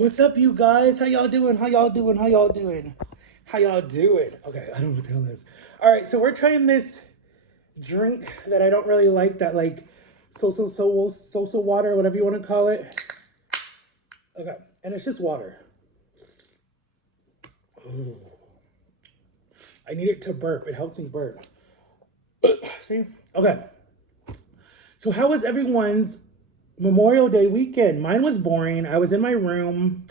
What's up, you guys? How y'all doing? How y'all doing? How y'all doing? How y'all doing? Okay, I don't know what the hell this is. All right, so we're trying this drink that I don't really like. That like so water, whatever you want to call it. Okay, and it's just water. Ooh. I need it to burp. It helps me burp. See? Okay. So how was everyone's Memorial Day weekend? Mine was boring. I was in my room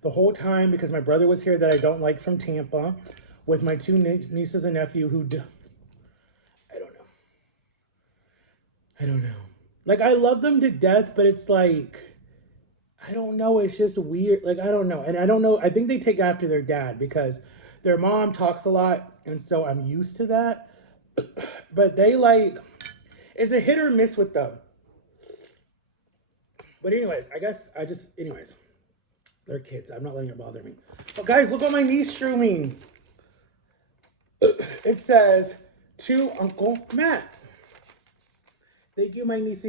the whole time because my brother was here that I don't like from Tampa with my two nieces and nephew I don't know. I don't know. Like I love them to death, but it's like I don't know, it's just weird. Like I don't know. And I don't know. I think they take after their dad because their mom talks a lot and so I'm used to that. But they like it's a hit or miss with them. But anyways, I guess I just anyways. They're kids. I'm not letting it bother me. But guys, look what my niece drew me. It says, to Uncle Matt. Thank you, my niece.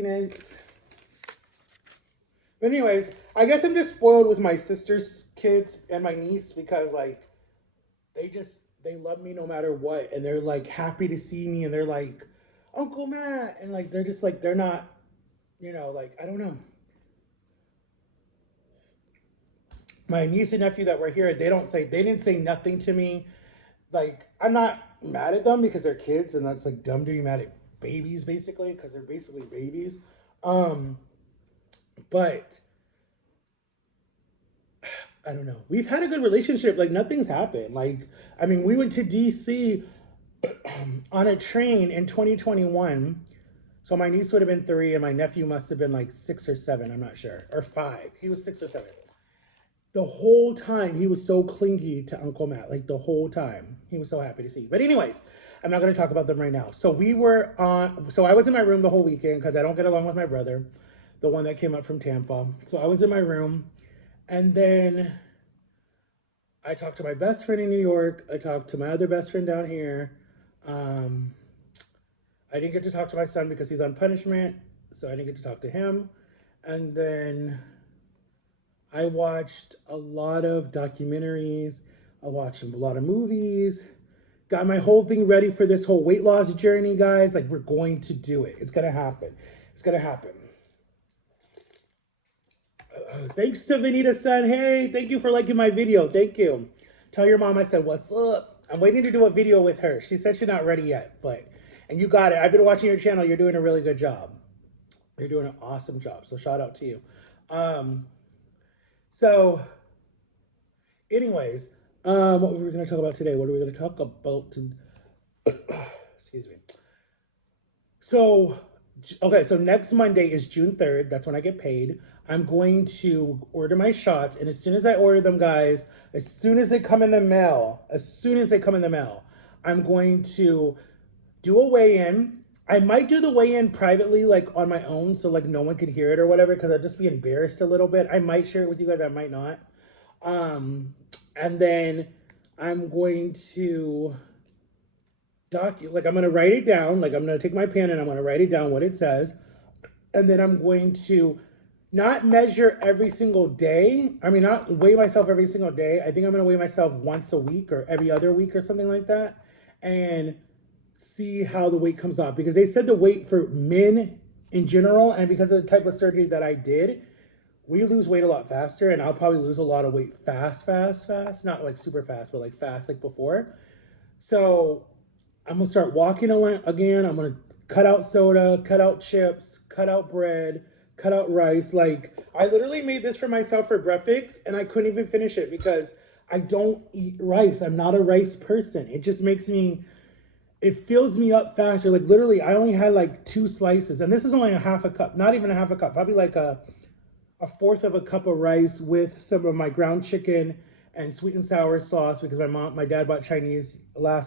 But anyways, I guess I'm just spoiled with my sister's kids and my niece because like they love me no matter what. And they're like happy to see me and they're like, Uncle Matt. And like they're just like they're not, like I don't know. My niece and nephew that were here, they didn't say nothing to me. Like I'm not mad at them because they're kids and that's like dumb to be mad at babies basically because they're basically babies. Um, but I don't know. We've had a good relationship. Like nothing's happened. Like I mean, we went to DC on a train in 2021. So my niece would have been 3 and my nephew must have been like 6 or 7, I'm not sure. Or 5. He was 6 or 7. The whole time he was so clingy to Uncle Matt, like the whole time. He was so happy to see. But anyways, I'm not going to talk about them right now. So I was in my room the whole weekend because I don't get along with my brother, the one that came up from Tampa. So I was in my room and then I talked to my best friend in New York. I talked to my other best friend down here. Um, I didn't get to talk to my son because he's on punishment. So I didn't get to talk to him. And then I watched a lot of documentaries. I watched a lot of movies. Got my whole thing ready for this whole weight loss journey, guys. Like, we're going to do it. It's going to happen. It's going to happen. Thanks to Vanita-san. Hey, thank you for liking my video. Thank you. Tell your mom I said, what's up? I'm waiting to do a video with her. She said she's not ready yet, and you got it. I've been watching your channel. You're doing a really good job. You're doing an awesome job. So shout out to you. Um, so anyways, what were we going to talk about today? What are we going to talk about? Excuse me. So, okay, so next Monday is June 3rd. That's when I get paid. I'm going to order my shots. And as soon as I order them, guys, as soon as they come in the mail, I'm going to do a weigh-in. I might do the weigh-in privately, like on my own, so like no one could hear it or whatever, because I'd just be embarrassed a little bit. I might share it with you guys, I might not. And then I'm going to I'm going to write it down. Like I'm going to take my pen and I'm going to write it down what it says. And then I'm going to not measure every single day. I mean, not weigh myself every single day. I think I'm going to weigh myself once a week or every other week or something like that. And see how the weight comes off. Because they said the weight for men in general, and because of the type of surgery that I did, we lose weight a lot faster. And I'll probably lose a lot of weight fast. Not like super fast, but like fast like before. So I'm gonna start walking again. I'm gonna cut out soda, cut out chips, cut out bread, cut out rice. Like I literally made this for myself for breakfast and I couldn't even finish it because I don't eat rice. I'm not a rice person. It just it fills me up faster. Like literally I only had like 2 slices and this is only a half a cup, not even a half a cup, probably like a fourth of a cup of rice with some of my ground chicken and sweet and sour sauce because my dad bought Chinese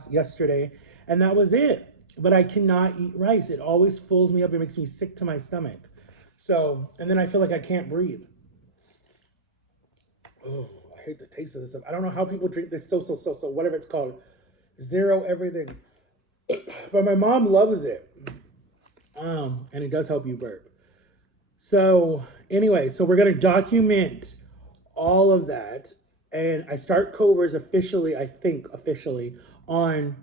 yesterday, and that was it. But I cannot eat rice. It always fills me up. It makes me sick to my stomach. So, and then I feel like I can't breathe. Oh, I hate the taste of this stuff. I don't know how people drink this so, whatever it's called. Zero everything. But my mom loves it. And it does help you burp. So anyway, so we're going to document all of that. And I start Covers officially, I think officially, on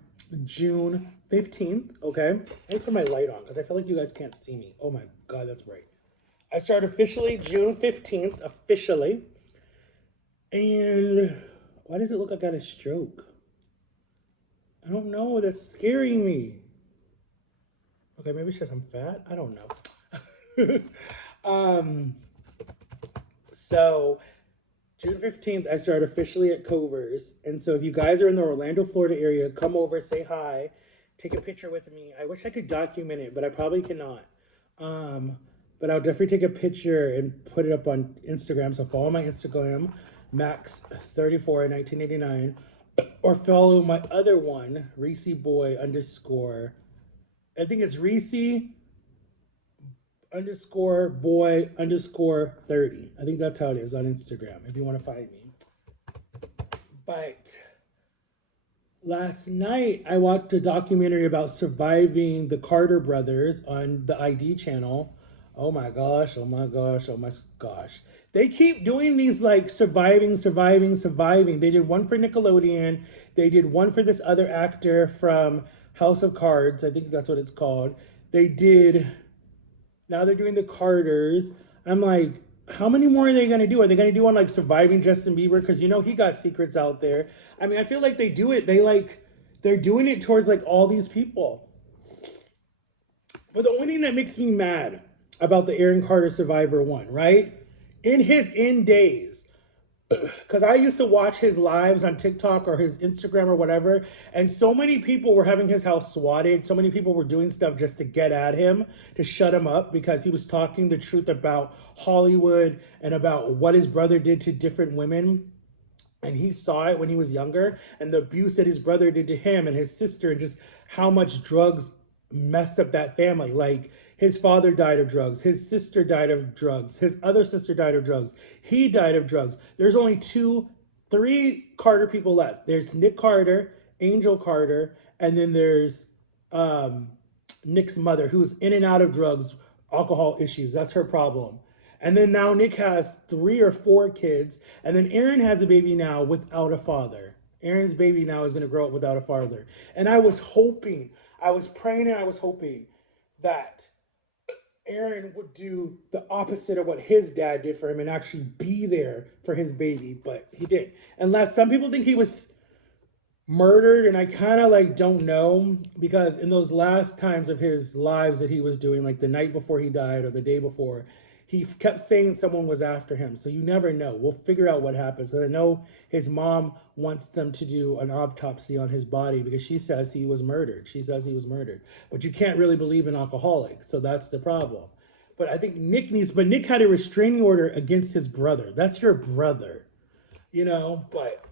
June 15th. Okay. Let me put my light on because I feel like you guys can't see me. Oh my God, that's bright. I start officially June 15th, officially. And why does it look like I got a stroke? I don't know. That's scaring me. Okay, maybe it's because I'm fat. I don't know. So June 15th, I start officially at Covers. And so if you guys are in the Orlando, Florida area, come over, say hi, take a picture with me. I wish I could document it, but I probably cannot. But I'll definitely take a picture and put it up on Instagram. So follow my Instagram, Max341989, or follow my other one, Reese Boy underscore. I think it's Reese underscore boy underscore 30. I think that's how it is on Instagram if you want to find me. But last night I watched a documentary about surviving the Carter brothers on the ID channel. Oh my gosh, oh my gosh, oh my gosh. They keep doing these like surviving. They did one for Nickelodeon. They did one for this other actor from House of Cards. I think that's what it's called. They did, now they're doing the Carters. I'm like, how many more are they going to do? Are they going to do one like surviving Justin Bieber? Because you know he got secrets out there. I mean, I feel like they do it. They're doing it towards like all these people. But the only thing that makes me mad about the Aaron Carter Survivor one, right? In his end days, because I used to watch his lives on TikTok or his Instagram or whatever, and so many people were having his house swatted. So many people were doing stuff just to get at him, to shut him up, because he was talking the truth about Hollywood and about what his brother did to different women. And he saw it when he was younger, and the abuse that his brother did to him and his sister, and just how much drugs messed up that family. Like, his father died of drugs, his sister died of drugs, his other sister died of drugs, he died of drugs. There's only three Carter people left. There's Nick Carter, Angel Carter, and then there's Nick's mother, who's in and out of drugs, alcohol issues. That's her problem. And then now Nick has 3 or 4 kids, and then Aaron has a baby now without a father. Aaron's baby now is going to grow up without a father. And I was praying and I was hoping that Aaron would do the opposite of what his dad did for him and actually be there for his baby, but he didn't. Unless some people think he was murdered, and I kind of like don't know, because in those last times of his lives that he was doing, like the night before he died or the day before, he kept saying someone was after him. So you never know. We'll figure out what happens. Because I know his mom wants them to do an autopsy on his body because she says he was murdered. But you can't really believe an alcoholic. So that's the problem. But I think Nick had a restraining order against his brother. That's your brother, but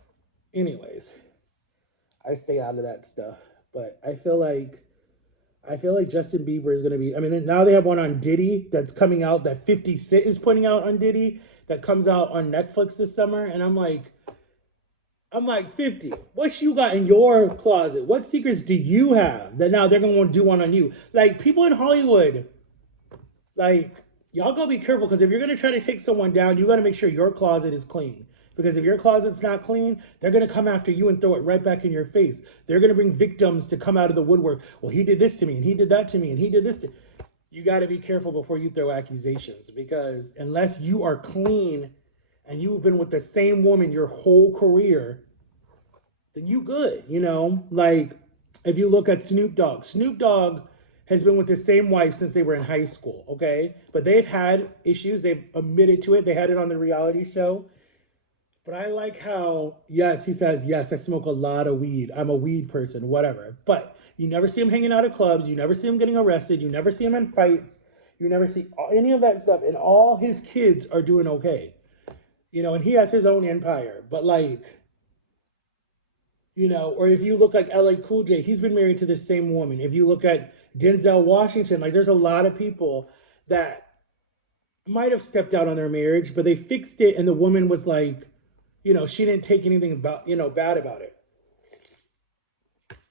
anyways, I stay out of that stuff. But I feel like Justin Bieber is going to be, I mean, now they have one on Diddy that's coming out, that 50 Cent is putting out on Diddy, that comes out on Netflix this summer. And I'm like, 50, what you got in your closet? What secrets do you have that now they're going to want to do one on you? Like, people in Hollywood, like, y'all got to be careful, because if you're going to try to take someone down, you got to make sure your closet is clean. Because if your closet's not clean, they're going to come after you and throw it right back in your face. They're going to bring victims to come out of the woodwork. Well, he did this to me, and he did that to me, and he did this to... You got to be careful before you throw accusations, because unless you are clean and you've been with the same woman your whole career, then you good, Like, if you look at Snoop Dogg has been with the same wife since they were in high school, okay? But they've had issues. They've admitted to it. They had it on the reality show. But I like how, yes, he says, yes, I smoke a lot of weed. I'm a weed person, whatever. But you never see him hanging out at clubs. You never see him getting arrested. You never see him in fights. You never see any of that stuff. And all his kids are doing okay. And he has his own empire. But like, or if you look like LA Cool J, he's been married to the same woman. If you look at Denzel Washington, like there's a lot of people that might have stepped out on their marriage, but they fixed it. And the woman was like, she didn't take anything about, bad about it.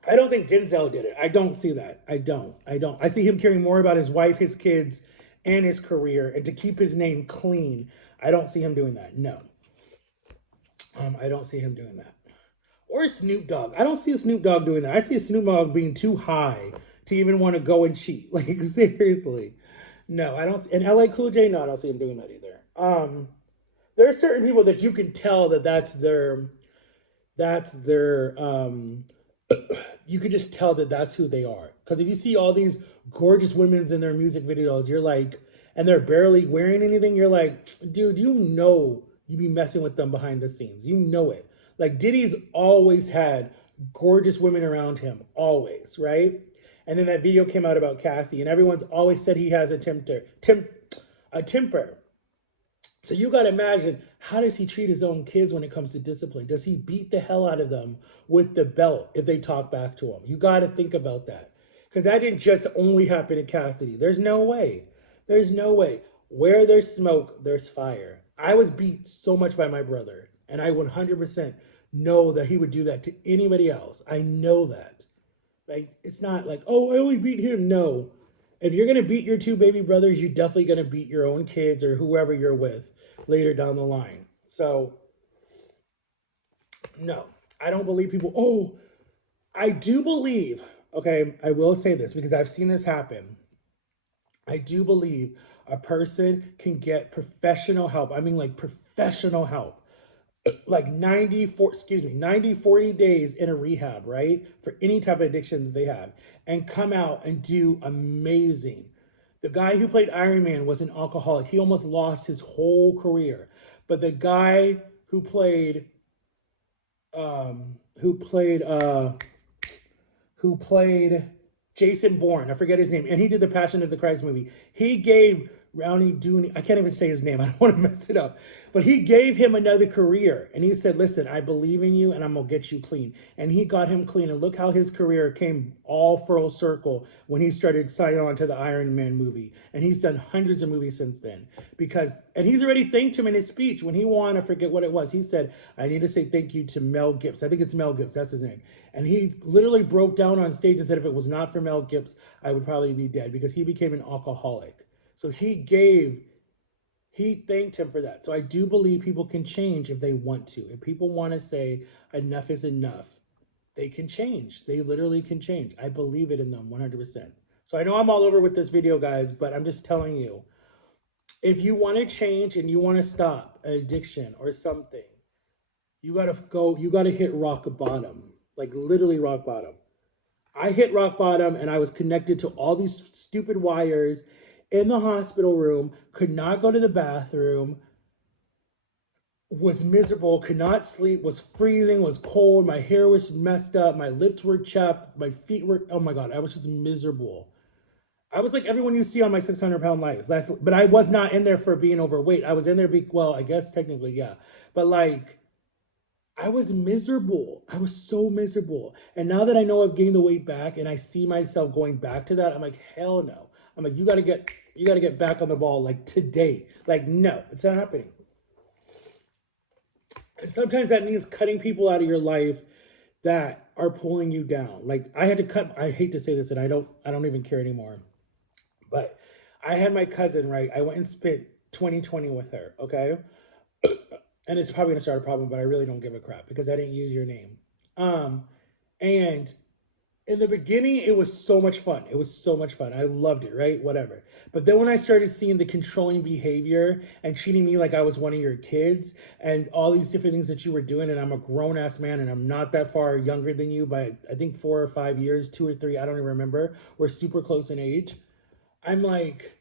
I don't think Denzel did it. I don't see that. I don't. I see him caring more about his wife, his kids, and his career, and to keep his name clean. I don't see him doing that. No. I don't see him doing that. Or Snoop Dogg. I don't see a Snoop Dogg doing that. I see a Snoop Dogg being too high to even want to go and cheat. Like seriously. No, I don't. And LA Cool J, no, I don't see him doing that either. There are certain people that you can tell that that's their you could just tell that that's who they are. Because if you see all these gorgeous women in their music videos, you're like, and they're barely wearing anything, you're like, dude, you know you be messing with them behind the scenes. You know it. Like Diddy's always had gorgeous women around him, always, right? And then that video came out about Cassie, and everyone's always said he has a temper. So you got to imagine, how does he treat his own kids when it comes to discipline? Does he beat the hell out of them with the belt if they talk back to him? You got to think about that. Because that didn't just only happen to Cassidy. There's no way. There's no way. Where there's smoke, there's fire. I was beat so much by my brother, and I 100% know that he would do that to anybody else. I know that. Like, it's not like, oh, I only beat him. No. If you're going to beat your two baby brothers, you're definitely going to beat your own kids or whoever you're with later down the line. So, no, I don't believe people. Oh, I do believe, okay, I will say this because I've seen this happen. I do believe a person can get professional help. I mean, like professional help, like 90 40 days in a rehab, right? For any type of addiction that they have, and come out and do amazing. The guy who played Iron Man was an alcoholic. He almost lost his whole career. But the guy um who played uh who played Jason Bourne. I forget his name, and he did the Passion of the Christ movie. He gave Rowney Dooney, I can't even say his name, I don't want to mess it up, but he gave him another career, and he said, listen, I believe in you, and I'm going to get you clean. And he got him clean, and look how his career came all full circle when he started signing on to the Iron Man movie. And he's done hundreds of movies since then. And he's already thanked him in his speech when he won, I forget what it was. He said, I need to say thank you to Mel Gibbs. I think it's Mel Gibbs, that's his name. And he literally broke down on stage and said, if it was not for Mel Gibbs, I would probably be dead, because he became an alcoholic. So he thanked him for that. So I do believe people can change if they want to. If people want to say enough is enough, they can change. They literally can change. I believe it in them 100%. So I know I'm all over with this video, guys, but I'm just telling you, if you want to change and you want to stop an addiction or something, you got to hit rock bottom, like literally rock bottom. I hit rock bottom and I was connected to all these stupid wires in the hospital room, could not go to the bathroom, was miserable, could not sleep, was freezing, was cold, my hair was messed up, my lips were chapped, my feet were, oh my God, I was just miserable. I was like everyone you see on my 600-pound life. But I was not in there for being overweight. I was in there, well, I guess technically, yeah. But like, I was miserable. I was so miserable. And now that I know I've gained the weight back and I see myself going back to that, I'm like, hell no. I'm like, you gotta get back on the ball like today. Like, no, it's not happening. And sometimes that means cutting people out of your life that are pulling you down. Like I had to cut, I hate to say this and I don't even care anymore. But I had my cousin, right? I went and spent 2020 with her, okay? And it's probably gonna start a problem, but I really don't give a crap because I didn't use your name. Um, and in the beginning, it was so much fun. It was so much fun. I loved it, right? Whatever. But then when I started seeing the controlling behavior and treating me like I was one of your kids and all these different things that you were doing, and I'm a grown ass man and I'm not that far younger than you by I think 4 or 5 years, 2 or 3, I don't even remember. We're super close in age. I'm like,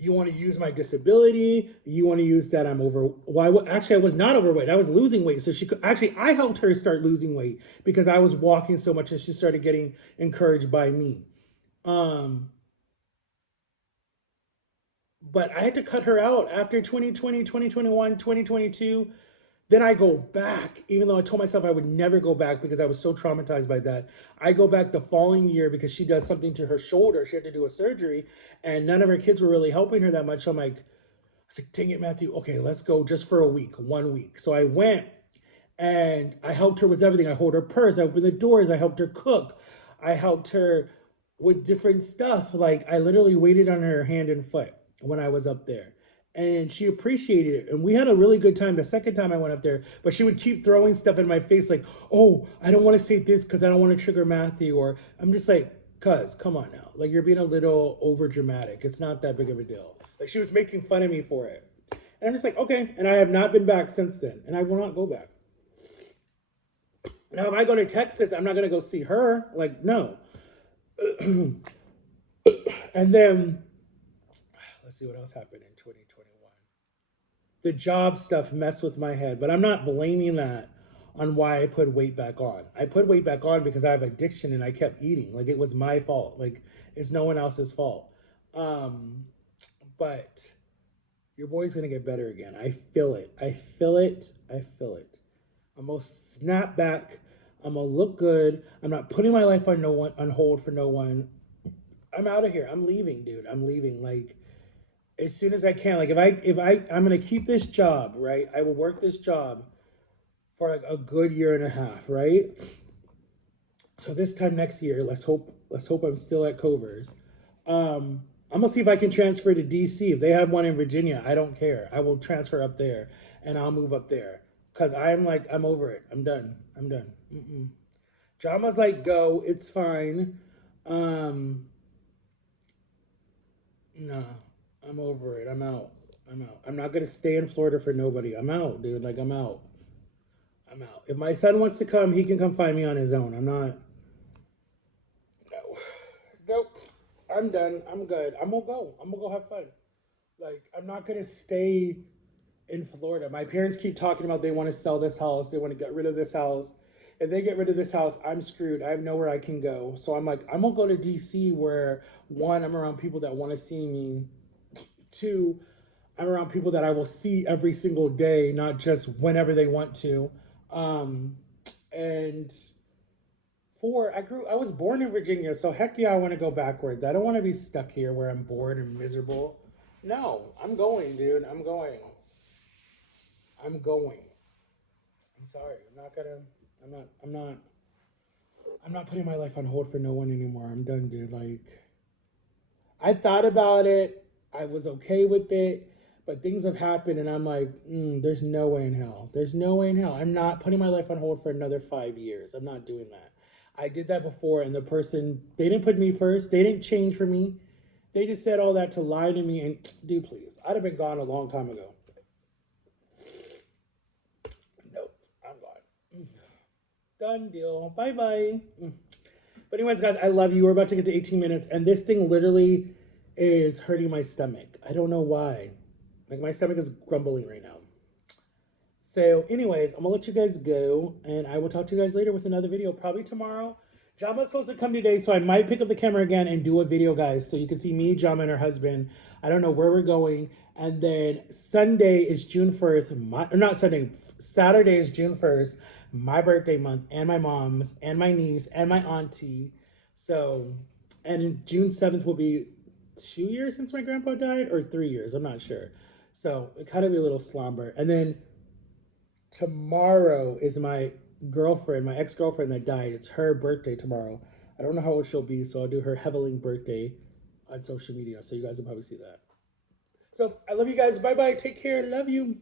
you want to use my disability, you want to use that I'm over, well, actually I was not overweight, I was losing weight. So she could actually, I helped her start losing weight because I was walking so much and she started getting encouraged by me. um but I had to cut her out after 2020, 2021, 2022. Then I go back, even though I told myself I would never go back because I was so traumatized by that. I go back the following year because she does something to her shoulder. She had to do a surgery, and none of her kids were really helping her that much. So I was like, dang it, Matthew. Okay, let's go just for a week, 1 week. So I went and I helped her with everything. I hold her purse, I opened the doors, I helped her cook, I helped her with different stuff. Like I literally waited on her hand and foot when I was up there. and she appreciated it. And we had a really good time the second time I went up there. But she would keep throwing stuff in my face like, "Oh, I don't want to say this because I don't want to trigger Matthew." Or I'm just like, "Cuz, come on now. Like you're being a little over dramatic. It's not that big of a deal." Like she was making fun of me for it. And I'm just like, "Okay." And I have not been back since then, and I will not go back. Now, if I go to Texas, I'm not gonna go see her. Like, no. And then let's see what else happened in 2021. The job stuff messed with my head, but I'm not blaming that on why I put weight back on. I put weight back on because I have addiction and I kept eating. Like it was my fault. Like it's no one else's fault. Um, but your boy's gonna get better again. I feel it. I feel it. I feel it. I'm gonna snap back. I'm gonna look good. I'm not putting my life on no one on hold for no one. I'm out of here. I'm leaving, dude. I'm leaving. Like as soon as I can. Like I'm gonna keep this job, right? I will work this job for like a good year and a half, right? So this time next year, let's hope I'm still at Covers. I'm gonna see if I can transfer to DC. If they have one in Virginia, I don't care. I will transfer up there and I'll move up there. Cause I'm like, I'm over it. I'm done. I'm done. Mm-mm. Jama's like, go, it's fine. Um, nah, I'm over it. I'm out. I'm out. I'm not gonna stay in Florida for nobody. I'm out, dude. Like I'm out. I'm out. If my son wants to come, he can come find me on his own. I'm not. No. Nope. I'm done. I'm good. I'm gonna go. I'm gonna go have fun. Like I'm not gonna stay in Florida. My parents keep talking about they want to sell this house. They want to get rid of this house. If they get rid of this house, I'm screwed. I have nowhere I can go. So I'm like, I'm gonna go to DC where one, I'm around people that want to see me. Two, I'm around people that I will see every single day, not just whenever they want to. Um, and four, I was born in Virginia, so heck yeah, I want to go backwards. I don't want to be stuck here where I'm bored and miserable. No, I'm going, dude. I'm going. I'm going. I'm sorry. I'm not gonna. I'm not. I'm not. I'm not putting my life on hold for no one anymore. I'm done, dude. Like, I thought about it. I was okay with it, but things have happened, and I'm like, there's no way in hell. There's no way in hell. I'm not putting my life on hold for another 5 years. I'm not doing that. I did that before, and the person they didn't put me first. They didn't change for me. They just said all that to lie to me. And dude, please, I'd have been gone a long time ago. Nope, I'm gone. Done deal. Bye bye. But anyways, guys, I love you. We're about to get to 18 minutes, and this thing literally is hurting my stomach. I don't know why. Like my stomach is grumbling right now. So, anyways, I'm gonna let you guys go, and I will talk to you guys later with another video, probably tomorrow. Jama's supposed to come today, so I might pick up the camera again and do a video, guys, so you can see me, Jama, and her husband. I don't know where we're going. And then Sunday is June 1st. Not Sunday. Saturday is June 1st. My birthday month, and my mom's, and my niece, and my auntie. So, and June 7th will be 2 years since my grandpa died, or 3 years. I'm not sure. So, it kind of be a little slumber. And then tomorrow is my girlfriend, my ex-girlfriend that died. It's her birthday tomorrow. I don't know how old she'll be, so I'll do her Heveling birthday on social media. So you guys will probably see that. So I love you guys. Bye-bye. Take care. Love you.